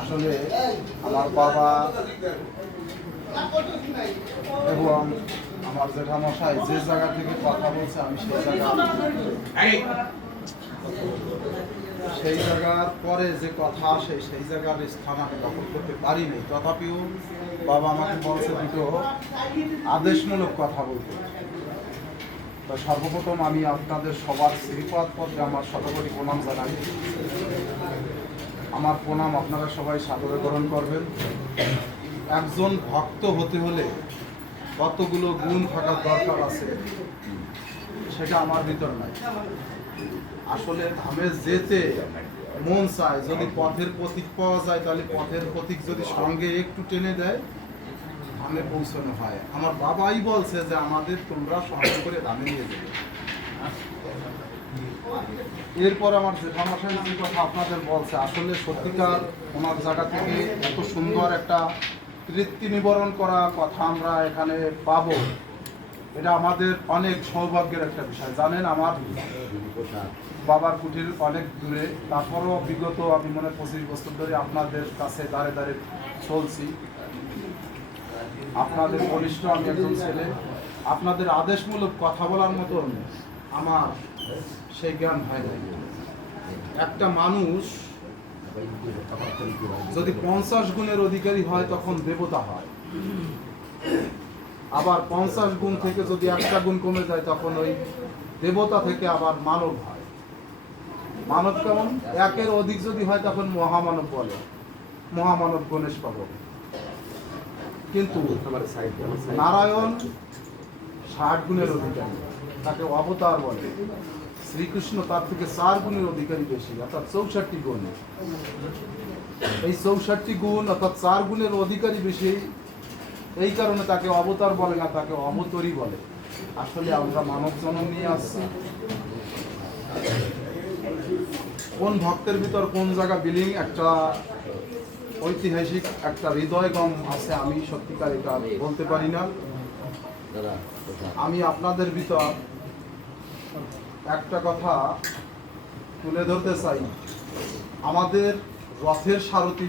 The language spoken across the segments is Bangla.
আসলে আমার বাবা এবং আমার জেঠামশাই যে জায়গা থেকে কথা বলছে আমি সেই জায়গা সেই জায়গার পরে যে কথা আসে সেই জায়গার স্থান আমি দখল করতে পারিনি। তথাপিও বাবা আমাকে বলছে দুটো আদেশমূলক কথা বলতে। সর্বপ্রথম আমি আপনাদের সবার শ্রীপদ পদে আমার শতকোটি প্রণাম জানাই। আমার প্রণাম, আপনারা সবাই সাদরে গ্রহণ করবেন। একজন ভক্ত হতে হলে কতগুলো গুণ থাকার দরকার আছে, সেটা আমার ভিতর নাই। আসলে ধামে যেতে মন চায়, যদি পথের প্রতীক পাওয়া যায়, তাহলে পথের প্রতীক যদি সঙ্গে একটু টেনে দেয়, ধামে পৌঁছানো হয়। আমার বাবাই বলছে যে, আমাদের তোমরা সঙ্গে করে ধামে নিয়ে যাবে এরপর আমার জেঠামশাই যে কথা আপনাদের বলছে, আসলে সত্যিকার ওনার জায়গা থেকে এত সুন্দর একটা তৃপ্তি নিবরণ করা কথা আমরা এখানে পাবো, এটা আমাদের অনেক সৌভাগ্যের একটা বিষয়। জানেন, আমার বাবার কুটির অনেক দূরে, তারপরও বিগত আমি মনে পঁচিশ বছর ধরে আপনাদের কাছে দাঁড়ে দাঁড়ে চলছি। আপনাদের বলিষ্ঠ আমি একজন ছেলে, আপনাদের আদেশমূলক কথা বলার মতন আমার সেই জ্ঞান হয় নাই একটা মানুষ যদি পঞ্চাশ গুণের অধিকারী হয় তখন দেবতা হয়। আবার পঞ্চাশ গুণ থেকে যদি একটা গুণ কমে যায় তখন ওই দেবতা থেকে আবার মানব হয়। মানব কেমন? একের অধিক যদি হয় তখন মহামানব বলে। মহামানব গণেশ পাব কিন্তু নারায়ণ ষাট গুণের অধিকারী। তাকে অবতার বলে। শ্রীকৃষ্ণ তার থেকে চার গুণের অধিকারী বেশি, অর্থাৎ চৌষট্টি গুণ। এই চৌষট্টি গুণ, অর্থাৎ চার গুণের অধিকারী বেশি, এই কারণে তাকে অবতার বলে না, তাকে অবতরই বলে। আসলে আমরা মানব জন্ম নিয়ে আসছি। কোন ভক্তের ভিতর কোন জায়গা বিলিং একটা ঐতিহাসিক, একটা হৃদয়গম আছে, আমি সত্যিকার এটা বলতে পারি না। আমি আপনাদের ভিতর একটা কথা তুলে ধরতে চাই। আমাদের রথের সারথি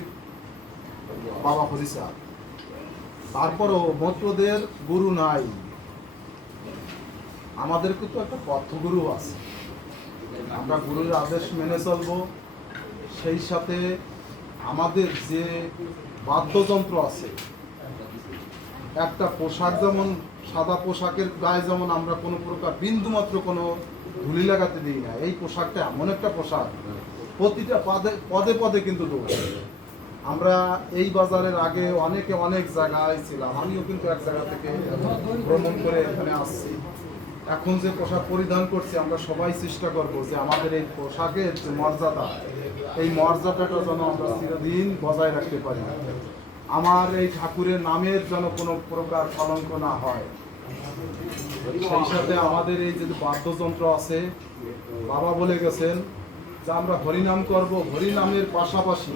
বাবা হরিসা তারপরও মত্রদের গুরু নাই। আমাদের কিন্তু একটা পথগুরু আছে। আমরা গুরুর আদেশ মেনে চলবো। সেই সাথে আমাদের যে বাদ্যযন্ত্র আছে, একটা পোশাক যেমন সাদা পোশাকের গায়ে যেমন আমরা কোনো প্রকার বিন্দুমাত্র কোনো ধুলি লাগাতে দিই না, এই পোশাকটা এমন একটা পোশাক। প্রতিটা পদে পদে পদে কিন্তু দোষ। আমরা এই বাজারের আগে অনেকে অনেক জায়গায় ছিলাম, আমিও কিন্তু এক জায়গা থেকে ভ্রমণ করে এখানে আসছি। এখন যে পোশাক পরিধান করছি, আমরা সবাই চেষ্টা করব যে আমাদের এই পোশাকের যে মর্যাদা, এই মর্যাদাটা যেন আমরা চিরদিন বজায় রাখতে পারি। আমার এই ঠাকুরের নামের যেন কোনো প্রকার কলঙ্ক না হয়। সেই সাথে আমাদের এই যে বাদ্যযন্ত্র আছে, বাবা বলে গেছেন যে আমরা হরিনাম করব, হরিনামের পাশাপাশি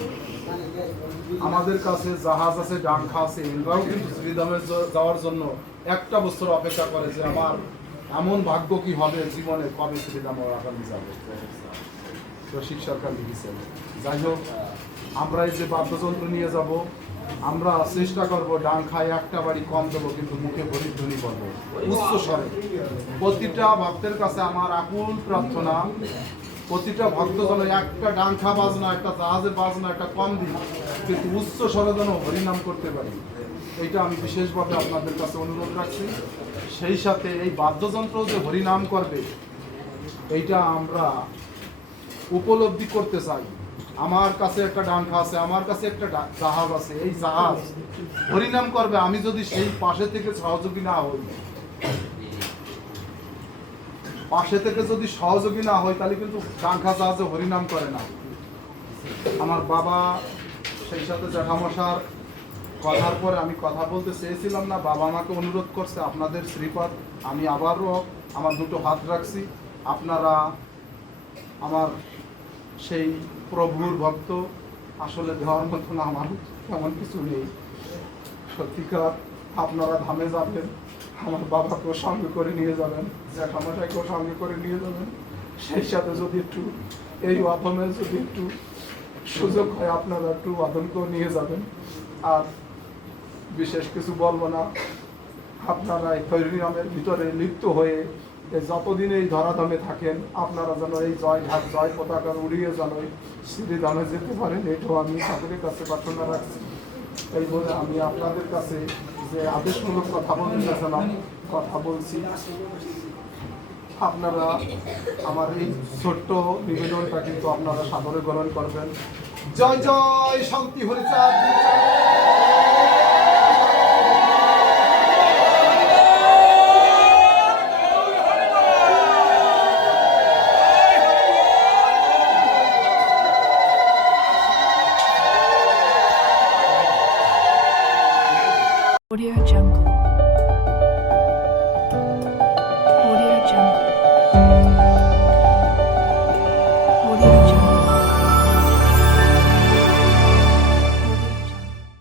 আমাদের কাছে জাহাজ আছে ডাঙ্খা আছে এগুলাও কিন্তু শ্রীধামে যাওয়ার জন্য একটা বছর অপেক্ষা করে যে আমার এমন ভাগ্য কি হবে জীবনে, কবে শ্রীধাম আগামী যাবে। রশিদ সরকার লিখেছেন। যাই হোক আমরা এই যে বাদ্যযন্ত্র নিয়ে যাব আমরা চেষ্টা করব ডাং খায় একটা বাড়ি কম দেবো, কিন্তু মুখে ধ্বনি করব। উচ্চ স্বরে। প্রতিটা ভক্তের কাছে আমার আকুল প্রার্থনা। প্রতিটা ভক্ত যেন একটা ডাংখা বাজনা, একটা জাহাজের বাজনা, একটা কম দিই কিন্তু উচ্চ স্বরে যেন হরিনাম করতে পারি। এইটা আমি বিশেষভাবে আপনাদের কাছে অনুরোধ রাখছি। সেই সাথে এই বাদ্যযন্ত্র যে হরিনাম করবে, এইটা আমরা উপলব্ধি করতে চাই। আমার কাছে একটা ডাঙ্কা আছে, আমার কাছে একটা জাহাজ আছে, এই জাহাজ হরিনাম করবে, আমি যদি সেই পাশে থেকে সহযোগী না হই। পাশে থেকে যদি সহযোগী না হয় তাহলে কিন্তু ডাঙ্কা জাহাজে হরিনাম করে না। আমার বাবা, সেই সাথে জ্যাঠামশার কথার পরে আমি কথা বলতে চেয়েছিলাম না, বাবা আমাকে অনুরোধ করছে, আপনাদের শ্রীপদ, আমি আবারও আমার দুটো হাত রাখছি, আপনারা আমার সেই প্রভুর ভক্ত আসলে দেওয়ার মতন আমার তেমন কিছু নেই। সত্যিকার আপনারা ধামে যাবেন, আমার বাবাকেও সঙ্গে করে নিয়ে যাবেন জ্যাঠামশাইকেও সঙ্গে করে নিয়ে যাবেন। সেই সাথে যদি একটু, এই অধমে যদি একটু সুযোগ হয়, আপনারা একটু আতঙ্ক নিয়ে যাবেন। আর বিশেষ কিছু বলব না, আপনারা এই হরিনামের ভিতরে লিপ্ত হয়ে যতদিন এই ধরাধামে থাকেন, আপনারা যেন এই জয় ঘাট, জয় পতাকা উড়িয়ে যেন এই শ্রীধামে যেতে পারেন, এটাও আমি ঠাকুরের কাছে প্রার্থনা রাখছি। এই বলে আমি আপনাদের কাছে যে আদেশমূলক কথা বলতে কথা বলছি। আপনারা আমার এই ছোট্ট নিবেদনটা কিন্তু আপনারা সাদরে গ্রহণ করবেন। জয় জয়, শান্তি হরিচাঁদ Audio Jungle.